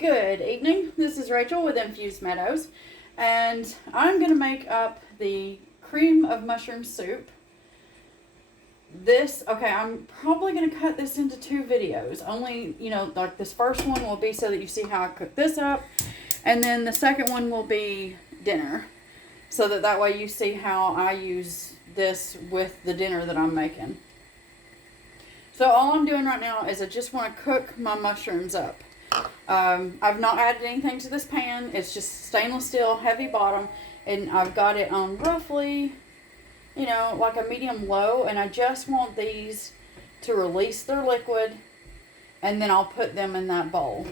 Good evening. This is Rachel with Infused Meadows, and I'm going to make up the cream of mushroom soup. I'm probably going to cut this into two videos. Only, like this first one will be so that you see how I cook this up, and then the second one will be dinner, so that way you see how I use this with the dinner that I'm making. So all I'm doing right now is I just want to cook my mushrooms up. I've not added anything to this pan. It's just stainless steel, heavy bottom, and I've got it on roughly, like a medium low, and I just want these to release their liquid, and then I'll put them in that bowl.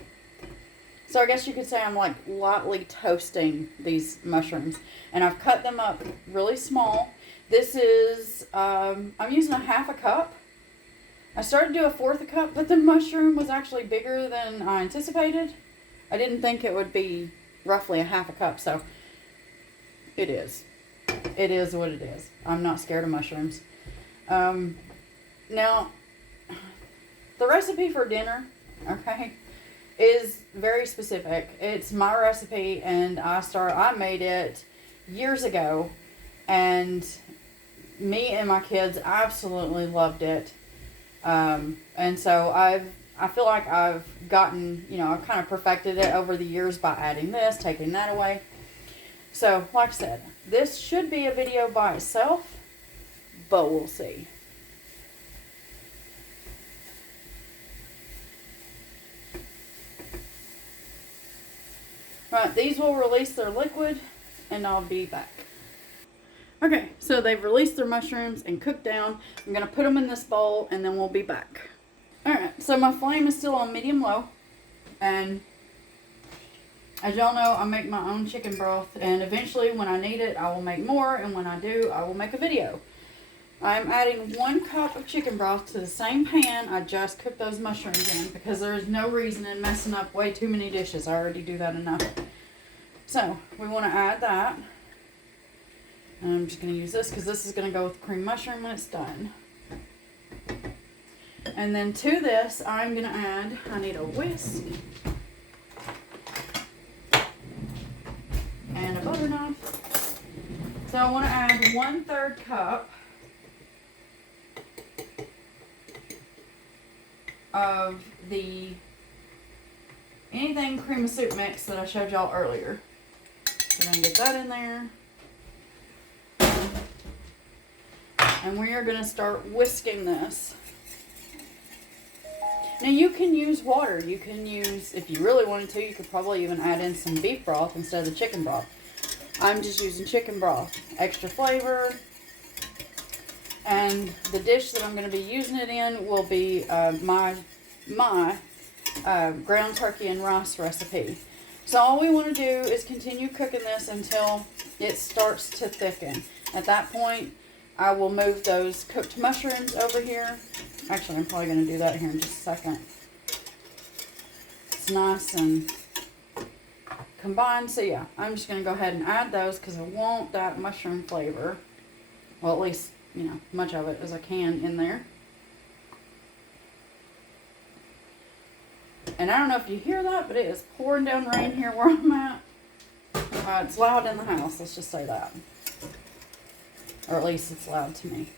So I guess you could say I'm like lightly toasting these mushrooms, and I've cut them up really small. This is, I'm using a half a cup. I started to do a fourth a cup, but the mushroom was actually bigger than I anticipated. I didn't think it would be roughly a half a cup, so it is. It is what it is. I'm not scared of mushrooms. Now, the recipe for dinner, okay, is very specific. It's my recipe, and I made it years ago, and me and my kids absolutely loved it. And so I feel like I've gotten, I've kind of perfected it over the years by adding this, taking that away. So, like I said, this should be a video by itself, but we'll see. Right, these will release their liquid, and I'll be back. Okay, so they've released their mushrooms and cooked down. I'm going to put them in this bowl, and then we'll be back. Alright, so my flame is still on medium-low. And as y'all know, I make my own chicken broth. And eventually, when I need it, I will make more. And when I do, I will make a video. I'm adding 1 cup of chicken broth to the same pan I just cooked those mushrooms in, because there is no reason in messing up way too many dishes. I already do that enough. So, we want to add that. And I'm just going to use this because this is going to go with the cream mushroom when it's done. And then to this, I'm going to add, I need a whisk and a butter knife. So I want to add 1/3 cup of the anything cream of soup mix that I showed y'all earlier. So I'm going to get that in there. And we are going to start whisking this. Now you can use water. You can use, if you really wanted to, you could probably even add in some beef broth instead of the chicken broth. I'm just using chicken broth. Extra flavor. And the dish that I'm going to be using it in will be my ground turkey and rice recipe. So all we want to do is continue cooking this until it starts to thicken. At that point, I will move those cooked mushrooms over here. Actually, I'm probably going to do that here in just a second. It's nice and combined. So yeah, I'm just going to go ahead and add those because I want that mushroom flavor. Well, at least, much of it as I can in there. And I don't know if you hear that, but it is pouring down rain here where I'm at. It's loud in the house, let's just say that. Or at least it's loud to me.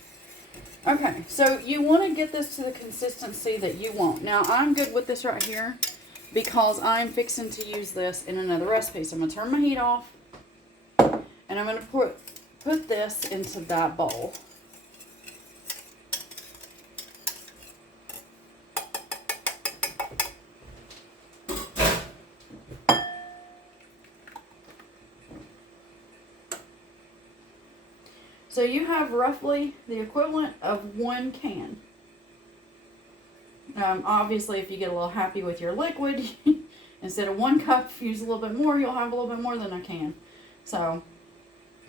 Okay, so you want to get this to the consistency that you want. Now, I'm good with this right here because I'm fixing to use this in another recipe. So I'm going to turn my heat off. And I'm going to put this into that bowl. So you have roughly the equivalent of 1 can. Obviously, if you get a little happy with your liquid, instead of 1 cup, use a little bit more, you'll have a little bit more than a can. So,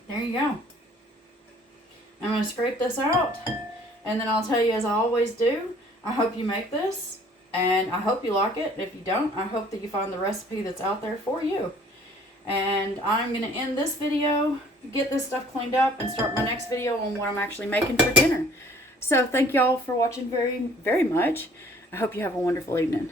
there you go. I'm going to scrape this out, and then I'll tell you as I always do, I hope you make this, and I hope you like it. If you don't, I hope that you find the recipe that's out there for you. And I'm going to end this video, get this stuff cleaned up, and start my next video on what I'm actually making for dinner. So thank y'all for watching very, very much. I hope you have a wonderful evening.